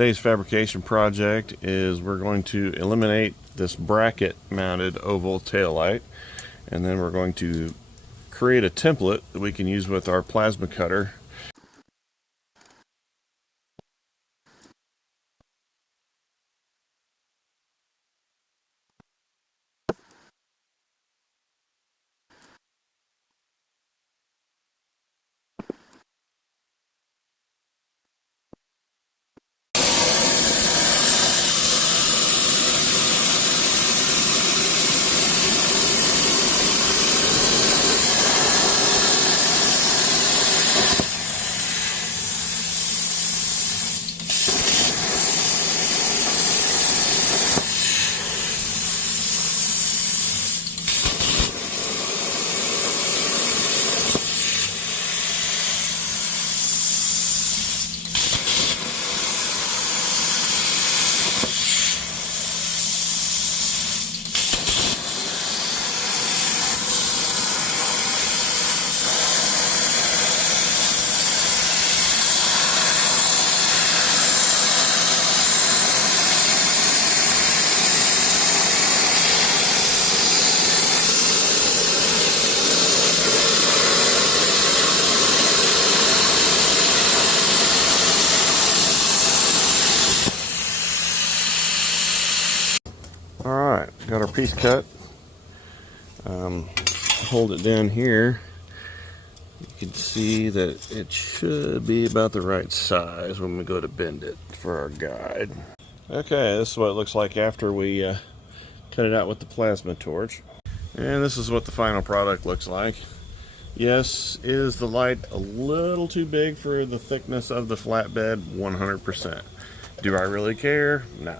Today's fabrication project is we're going to eliminate this bracket mounted oval tail light, and then we're going to create a template that we can use with our plasma cutter. Alright, got our piece cut. Hold it down here. You can see that it should be about the right size when we go to bend it for our guide. Okay, this is what it looks like after we cut it out with the plasma torch. And this is what the final product looks like. Yes, is the light a little too big for the thickness of the flatbed? 100%. Do I really care? No.